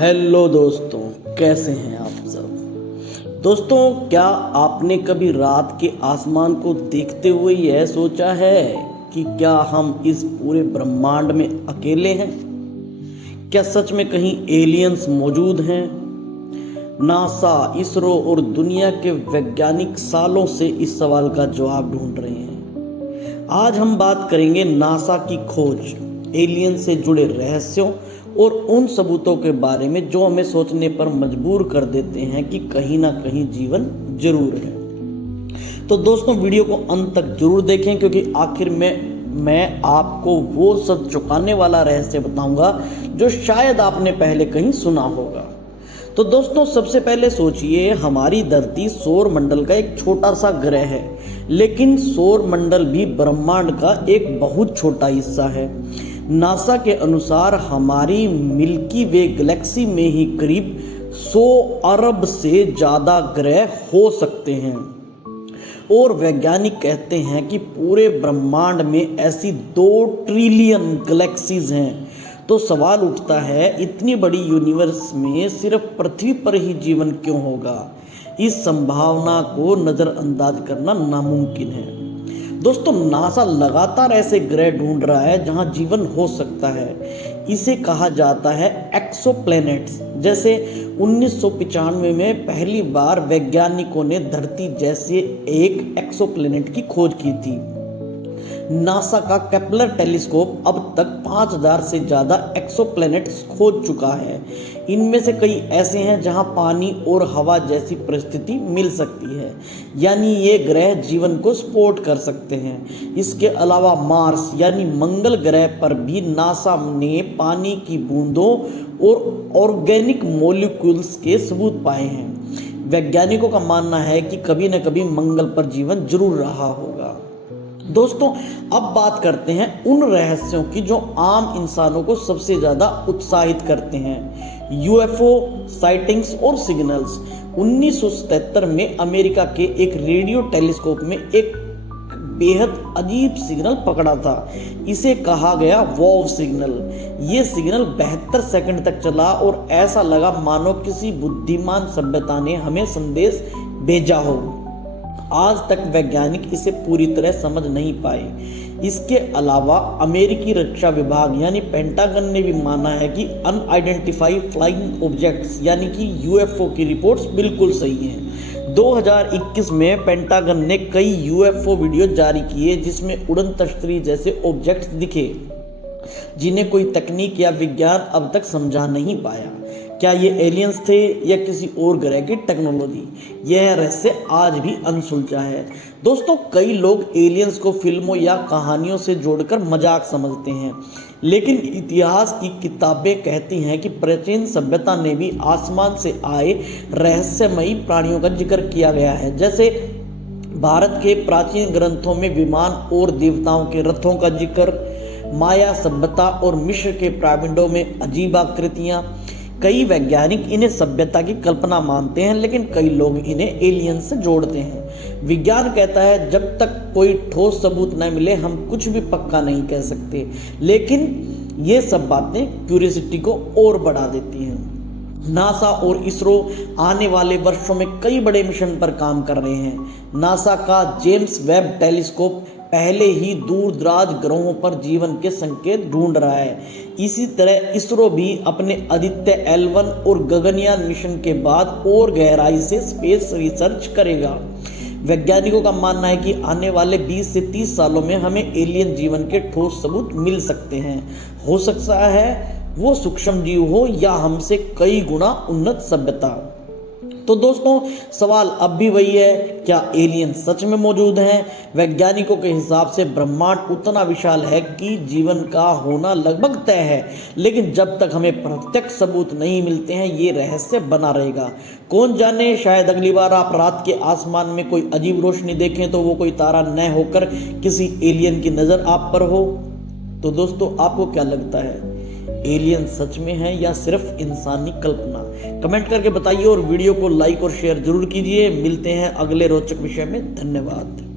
Hello दोस्तों, कैसे हैं आप सब। दोस्तों, क्या आपने कभी रात के आसमान को देखते हुए यह सोचा है कि क्या हम इस पूरे ब्रह्मांड में अकेले हैं? क्या सच में कहीं एलियंस मौजूद हैं? नासा, इसरो और दुनिया के वैज्ञानिक सालों से इस सवाल का जवाब ढूंढ रहे हैं। आज हम बात करेंगे नासा की खोज, एलियन से जुड़े रहस्यों और उन सबूतों के बारे में जो हमें सोचने पर मजबूर कर देते हैं कि कहीं ना कहीं जीवन जरूर है। तो दोस्तों, वीडियो को अंत तक जरूर देखें, क्योंकि आखिर में मैं आपको वो सब चौंकाने वाला रहस्य बताऊंगा जो शायद आपने पहले कहीं सुना होगा। तो दोस्तों, सबसे पहले सोचिए, हमारी धरती सौर मंडल का एक छोटा सा ग्रह है, लेकिन सौर मंडल भी ब्रह्मांड का एक बहुत छोटा हिस्सा है। नासा के अनुसार हमारी मिल्की वे गैलेक्सी में ही करीब 100 अरब से ज़्यादा ग्रह हो सकते हैं और वैज्ञानिक कहते हैं कि पूरे ब्रह्मांड में ऐसी 2 ट्रिलियन गैलेक्सीज हैं। तो सवाल उठता है, इतनी बड़ी यूनिवर्स में सिर्फ पृथ्वी पर ही जीवन क्यों होगा? इस संभावना को नज़रअंदाज करना नामुमकिन है। दोस्तों, नासा लगातार ऐसे ग्रह ढूंढ रहा है जहां जीवन हो सकता है। इसे कहा जाता है एक्सोप्लैनेट्स। जैसे 1995 में पहली बार वैज्ञानिकों ने धरती जैसे एक एक्सोप्लैनेट की खोज की थी। नासा का केपलर टेलीस्कोप अब तक 5000 से ज़्यादा एक्सोप्लैनेट्स खोज चुका है। इनमें से कई ऐसे हैं जहां पानी और हवा जैसी परिस्थिति मिल सकती है, यानी ये ग्रह जीवन को सपोर्ट कर सकते हैं। इसके अलावा मार्स यानी मंगल ग्रह पर भी नासा ने पानी की बूंदों और ऑर्गेनिक मॉलिक्यूल्स के सबूत पाए हैं। वैज्ञानिकों का मानना है कि कभी न कभी मंगल पर जीवन जरूर रहा होगा। दोस्तों, अब बात करते हैं उन रहस्यों की जो आम इंसानों को सबसे ज़्यादा उत्साहित करते हैं। यूएफओ साइटिंग्स और सिग्नल्स। 1977 में अमेरिका के एक रेडियो टेलीस्कोप में एक बेहद अजीब सिग्नल पकड़ा था। इसे कहा गया वॉव सिग्नल। ये सिग्नल 72 सेकंड तक चला और ऐसा लगा मानो किसी बुद्धिमान सभ्यता ने हमें संदेश भेजा हो। आज तक वैज्ञानिक इसे पूरी तरह समझ नहीं पाए। इसके अलावा अमेरिकी रक्षा विभाग यानी पेंटागन ने भी माना है कि अनआइडेंटिफाइड फ्लाइंग ऑब्जेक्ट्स यानी कि यूएफओ की रिपोर्ट्स बिल्कुल सही हैं। 2021 में पेंटागन ने कई यूएफओ वीडियो जारी किए जिसमें उड़न तश्तरी जैसे ऑब्जेक्ट्स दिखे, जिन्हें कोई तकनीक या विज्ञान अब तक समझा नहीं पाया। क्या ये एलियंस थे या किसी और ग्रह की टेक्नोलॉजी? यह रहस्य आज भी अनसुलझा है। दोस्तों, कई लोग एलियंस को फिल्मों या कहानियों से जोड़कर मजाक समझते हैं, लेकिन इतिहास की किताबें कहती हैं कि प्राचीन सभ्यता ने भी आसमान से आए रहस्यमयी प्राणियों का जिक्र किया गया है। जैसे भारत के प्राचीन ग्रंथों में विमान और देवताओं के रथों का जिक्र, माया सभ्यता और मिस्र के पिरामिडों में अजीब आकृतियाँ। कई वैज्ञानिक इन्हें सभ्यता की कल्पना मानते हैं, लेकिन कई लोग इन्हें एलियन से जोड़ते हैं। विज्ञान कहता है जब तक कोई ठोस सबूत न मिले हम कुछ भी पक्का नहीं कह सकते, लेकिन ये सब बातें क्यूरियोसिटी को और बढ़ा देती हैं। नासा और इसरो आने वाले वर्षों में कई बड़े मिशन पर काम कर रहे हैं। नासा का जेम्स वेब टेलीस्कोप पहले ही दूर दराज ग्रहों पर जीवन के संकेत ढूंढ रहा है। इसी तरह इसरो भी अपने आदित्य L1 और गगनयान मिशन के बाद और गहराई से स्पेस रिसर्च करेगा। वैज्ञानिकों का मानना है कि आने वाले 20 से 30 सालों में हमें एलियन जीवन के ठोस सबूत मिल सकते हैं। हो सकता है वो सूक्ष्म जीव हो या हमसे कई गुना उन्नत सभ्यता। तो दोस्तों, सवाल अब भी वही है, क्या एलियन सच में मौजूद हैं? वैज्ञानिकों के हिसाब से ब्रह्मांड उतना विशाल है कि जीवन का होना लगभग तय है, लेकिन जब तक हमें प्रत्यक्ष सबूत नहीं मिलते हैं ये रहस्य बना रहेगा। कौन जाने, शायद अगली बार आप रात के आसमान में कोई अजीब रोशनी देखें तो वो कोई तारा न होकर किसी एलियन की नज़र आप पर हो। तो दोस्तों, आपको क्या लगता है, एलियन सच में है या सिर्फ इंसानी कल्पना? कमेंट करके बताइए और वीडियो को लाइक और शेयर जरूर कीजिए। मिलते हैं अगले रोचक विषय में। धन्यवाद।